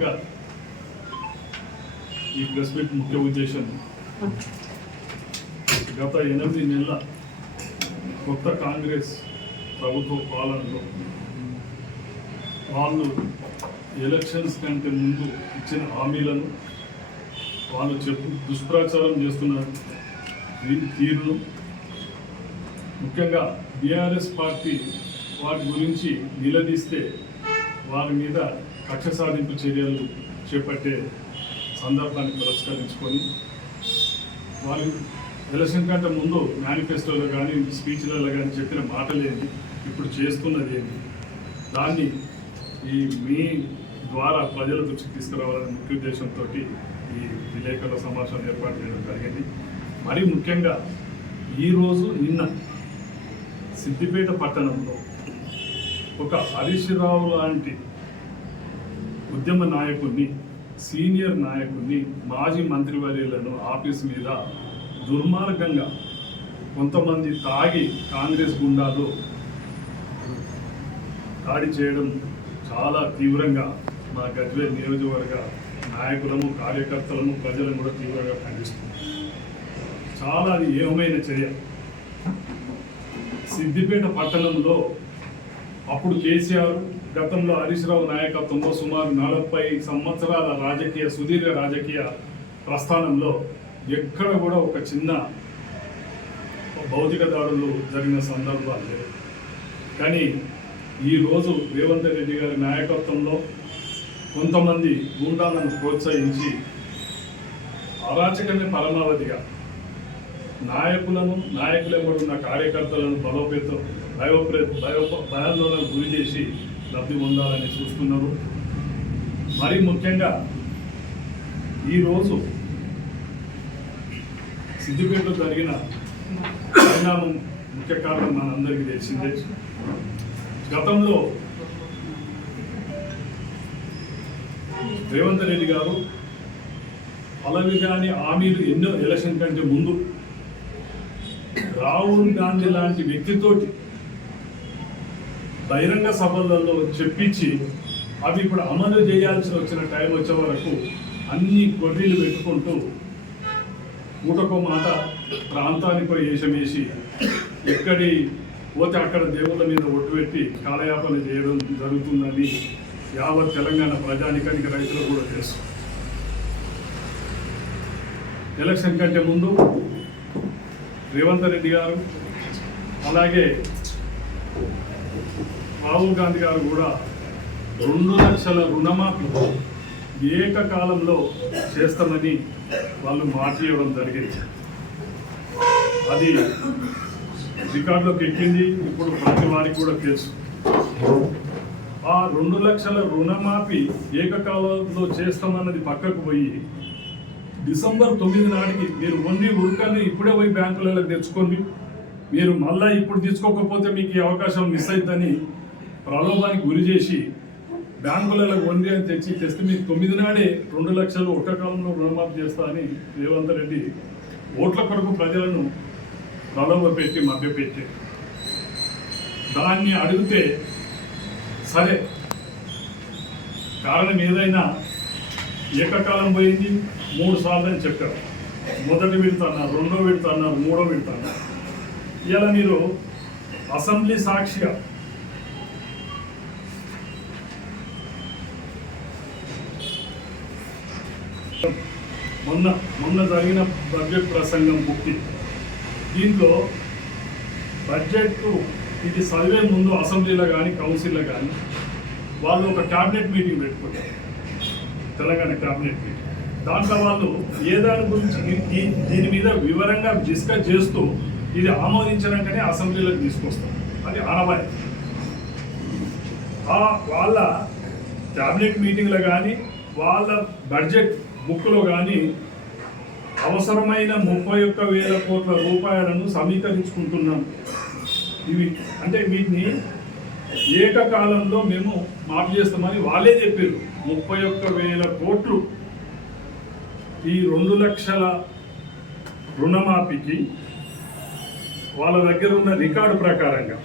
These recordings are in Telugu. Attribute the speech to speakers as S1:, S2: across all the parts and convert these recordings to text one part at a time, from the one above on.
S1: ముఖ్యంగా ఈ ప్రెస్ మీట్ ముఖ్య ఉద్దేశం గత ఎనిమిది నెలల కొత్త కాంగ్రెస్ ప్రభుత్వ పాలనలో వాళ్ళు ఎలక్షన్స్ కంటే ముందు ఇచ్చిన హామీలను వాళ్ళు చెప్పు దుష్ప్రచారం చేస్తున్నారు దీని తీరును ముఖ్యంగా బీఆర్ఎస్ పార్టీ వాటి గురించి నిలదీస్తే వారి మీద కక్ష సాధింపు చర్యలు చేపట్టే సందర్భాన్ని పురస్కరించుకొని వాళ్ళు ఎలక్షన్ కంటే ముందు మేనిఫెస్టోలో కానీ స్పీచ్లలో కానీ చెప్పిన మాటలేంటి ఇప్పుడు చేస్తున్నది ఏంటి? దాన్ని ఈ మీ ద్వారా ప్రజల దృష్టికి తీసుకురావాలనే ముఖ్య ఉద్దేశంతో ఈ విలేకరుల సమావేశం ఏర్పాటు చేయడం జరిగింది. మరి ముఖ్యంగా ఈరోజు నిన్న సిద్దిపేట పట్టణంలో ఒక హరీష్ రావు లాంటి ఉద్యమ నాయకుడిని సీనియర్ నాయకుడిని మాజీ మంత్రివర్యులను ఆఫీస్ మీద దుర్మార్గంగా కొంతమంది తాగి కాంగ్రెస్ గుండాలు దాడి చేయడం చాలా తీవ్రంగా మా గజ్వేల్ నియోజకవర్గ నాయకులము కార్యకర్తలను ప్రజలను కూడా తీవ్రంగా ఖండిస్తుంది. చాలా అది ఏమైన చర్య సిద్దిపేట పట్టణంలో అప్పుడు కేసీఆర్ గతంలో హరీష్ రావు నాయకత్వంలో సుమారు నలభై సంవత్సరాల రాజకీయ సుదీర్ఘ రాజకీయ ప్రస్థానంలో ఎక్కడ కూడా ఒక చిన్న భౌతిక దాడులు జరిగిన సందర్భాలు లేవు. కానీ ఈరోజు రేవంత్ రెడ్డి గారి నాయకత్వంలో కొంతమంది గూండాలను ప్రోత్సహించి అరాచకమే పరమావధిగా నాయకులను నాయకులెంబడున్న కార్యకర్తలను బలోపేతం భయోప్రే భయో భయాందోళనకు గురి చేసి లబ్ధి పొందాలని చూస్తున్నారు. మరి ముఖ్యంగా ఈరోజు సిద్దిపేటలో జరిగిన పరిణామం ముఖ్య కారణం మనందరికీ తెలిసిందే. గతంలో రేవంత్ రెడ్డి గారు పలవి కానీ హామీలు ఎన్నో ఎలక్షన్ కంటే ముందు రాహుల్ గాంధీ లాంటి వ్యక్తితోటి బహిరంగ సభలలో చెప్పించి అవి ఇప్పుడు అమలు చేయాల్సి వచ్చిన టైం వచ్చే వరకు అన్ని గొర్రెలు పెట్టుకుంటూ ఊటకో మాట ప్రాంతానికి వేషం వేసి ఎక్కడి పోతే అక్కడ దేవుళ్ళ మీద ఒట్టు పెట్టి కాలయాపన చేయడం జరుగుతుందని యావత్ తెలంగాణ ప్రజానికానికి రైతులు కూడా తెలుసు. ఎలక్షన్ కంటే ముందు రేవంత్ రెడ్డి గారు అలాగే రాహుల్ గాంధీ గారు కూడా రెండు లక్షల రుణమాఫీ ఏకకాలంలో చేస్తామని వాళ్ళు మాట ఇవ్వడం జరిగింది. అది రికార్డులోకి ఎక్కింది. ఇప్పుడు ప్రతి వారికి కూడా తెలుసు. ఆ రెండు లక్షల రుణమాఫీ ఏకకాలంలో చేస్తామన్నది పక్కకు పోయి డిసెంబర్ తొమ్మిది నాటికి మీరు ఓన్లీ ఉరుకని ఇప్పుడే పోయి బ్యాంకులలో తెచ్చుకోండి. మీరు మళ్ళీ ఇప్పుడు తీసుకోకపోతే మీకు ఈ అవకాశం మిస్ అవుతుందని ప్రలోభానికి గురి చేసి బ్యాంకులలో వండి అని తెచ్చి తెస్తే మీకు తొమ్మిది నాడే రెండు లక్షలు ఒక కాలంలో రుణమాఫీ చేస్తా అని రేవంత్ రెడ్డి ఓట్ల కొరకు ప్రజలను ప్రలోభ పెట్టి మభ్యపెట్టి. దాన్ని అడిగితే సరే కారణం ఏదైనా ఏకకాలం పోయింది మూడు సార్లు అని చెప్పారు. మొదటి విడత అన్నారు రెండో విడత అన్నారు మూడో విడత అన్నారు ఇలా మీరు అసెంబ్లీ సాక్షిగా మొన్న మొన్న జరిగిన బడ్జెట్ ప్రసంగం ముక్తి దీంట్లో బడ్జెట్ ఇది చదివే ముందు అసెంబ్లీలో కానీ కౌన్సిల్లో కానీ వాళ్ళు ఒక క్యాబినెట్ మీటింగ్ పెట్టుకుంటారు. తెలంగాణ క్యాబినెట్ మీటింగ్ దాంట్లో వాళ్ళు ఏ దాని గురించి దీని మీద వివరంగా డిస్కస్ చేస్తూ ఇది ఆమోదించడానికనే అసెంబ్లీలోకి తీసుకొస్తారు. అది ఆనవాయి వాళ్ళ క్యాబినెట్ మీటింగ్లో కానీ వాళ్ళ బడ్జెట్ బుక్లో కానీ అవసరమైన ముప్పై ఒక్క వేల కోట్ల రూపాయలను సమీకరించుకుంటున్నాం. ఇవి అంటే వీటిని ఏకకాలంలో మేము మాఫీ చేస్తామని వాళ్ళే చెప్పారు. ముప్పై ఒక్క వేల కోట్లు ఈ రెండు లక్షల రుణమాఫీకి వాళ్ళ దగ్గర ఉన్న రికార్డు ప్రకారంగా.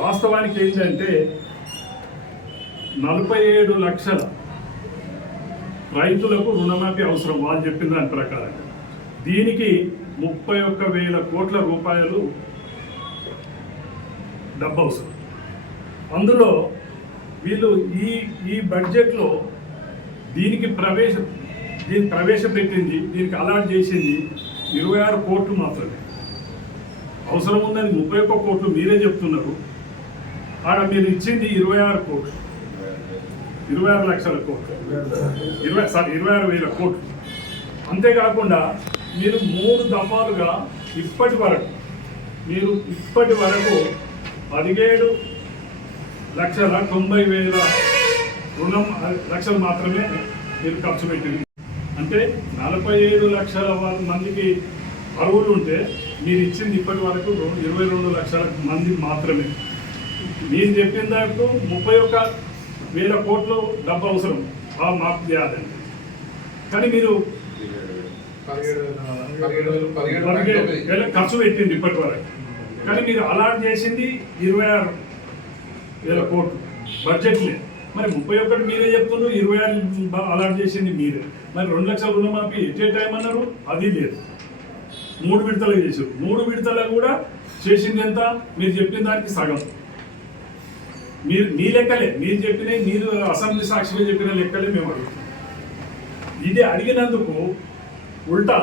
S1: వాస్తవానికి ఏంటంటే నలభై ఏడు లక్షల రైతులకు రుణమాఫీ అవసరం వాళ్ళు చెప్పిన దాని ప్రకారం. దీనికి ముప్పై ఒక్క వేల కోట్ల రూపాయలు డబ్బు అవసరం. అందులో వీళ్ళు ఈ ఈ బడ్జెట్లో దీనికి ప్రవేశ దీన్ని ప్రవేశపెట్టింది దీనికి అలాట్ చేసింది ఇరవై ఆరు కోట్లు మాత్రమే. అవసరం ఉందని ముప్పై ఒక్క కోట్లు మీరే చెప్తున్నారు. ఆడ మీరు ఇచ్చింది ఇరవై ఆరు కోట్లు. ఇరవై ఆరు లక్షల కోట్లు. ఇరవై సారీ ఇరవై ఆరు వేల కోట్లు. అంతేకాకుండా మీరు మూడు దఫాలుగా ఇప్పటి వరకు మీరు ఇప్పటి వరకు పదిహేడు లక్షల తొంభై వేల రుణం లక్షలు మాత్రమే మీరు ఖర్చు పెట్టింది. అంటే నలభై ఐదు లక్షల మందికి అరువులు ఉంటే మీరు ఇచ్చింది ఇప్పటి వరకు ఇరవై రెండు లక్షల మంది మాత్రమే. నేను చెప్పిన దాకా ముప్పై ఒక్క వేల కోట్లు డబ్బు అవసరం. ఆ మాఫ్ చేయాలండి కానీ మీరు
S2: పదిహేడు పదిహేడు పదిహేడు
S1: వేల ఖర్చు పెట్టింది ఇప్పటి వరకు కానీ మీరు అలాట్ చేసింది ఇరవై ఆరు వేల కోట్లు. బడ్జెట్లే. మరి ముప్పై ఒకటి మీరే చెప్తున్నారు ఇరవై ఆరు అలాట్ చేసింది మీరే. మరి రెండు లక్షల రుణమాఫీ ఎట్ టైం అన్నారు? అది లేదు. మూడు విడతలు చేశారు. మూడు విడతలు కూడా చేసింది ఎంత? మీరు చెప్పిన దానికి సగం. మీరు మీ లెక్కలే. మీరు చెప్పిన మీరు అసెంబ్లీ సాక్షిగా చెప్పిన లెక్కలే మేము అడుగుతాం. ఇది అడిగినందుకు ఉల్టా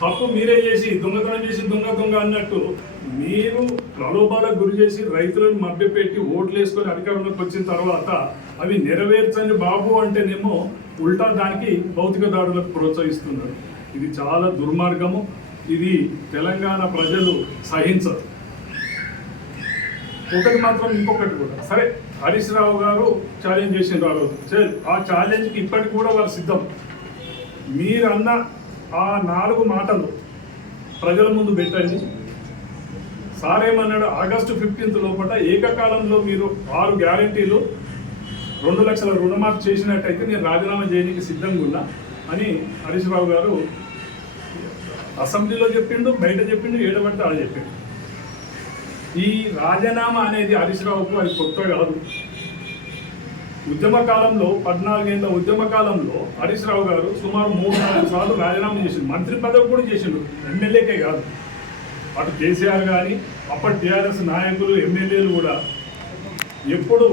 S1: తప్పు మీరే చేసి దొంగతనం చేసి దొంగ దొంగ అన్నట్టు మీరు ప్రలోభాలకు గురి చేసి రైతులను మభ్యపెట్టి ఓట్లు వేసుకొని అధికారంలోకి వచ్చిన తర్వాత అవి నెరవేర్చని బాబు అంటేనేమో ఉల్టా దానికి భౌతిక దాడులకు ప్రోత్సహిస్తున్నారు. ఇది చాలా దుర్మార్గము. ఇది తెలంగాణ ప్రజలు సహించరు. ఒకటి మాత్రం ఇంకొకటి కూడా. సరే హరీష్ రావు గారు ఛాలెంజ్ చేసిండ్రు ఆ రోజు. సరే ఆ ఛాలెంజ్కి ఇప్పటికి కూడా వారు సిద్ధం. మీరన్న ఆ నాలుగు మాటలు ప్రజల ముందు పెట్టండి. సారేమన్నాడు ఆగస్టు ఫిఫ్టీన్త్ లోపల ఏకకాలంలో మీరు ఆరు గ్యారంటీలు రెండు లక్షల రుణమాఫీ చేసినట్టయితే నేను రాజీనామా చేయడానికి సిద్ధంగా ఉన్నా అని హరీష్ రావు గారు అసెంబ్లీలో చెప్పిండు బయట చెప్పిండు ఏడబడితే ఆడ చెప్పిండు. ఈ రాజీనామా అనేది హరీశ్రావుకు అది కొత్త కాదు. ఉద్యమ కాలంలో పద్నాలుగేళ్ళ ఉద్యమ కాలంలో హరీష్ రావు గారు సుమారు మూడు నాలుగు సార్లు రాజీనామా చేసిండు. మంత్రి పదవి కూడా చేసిండు. ఎమ్మెల్యేకే కాదు. అటు కేసీఆర్ కానీ అప్పటి టీఆర్ఎస్ నాయకులు ఎమ్మెల్యేలు కూడా ఎప్పుడు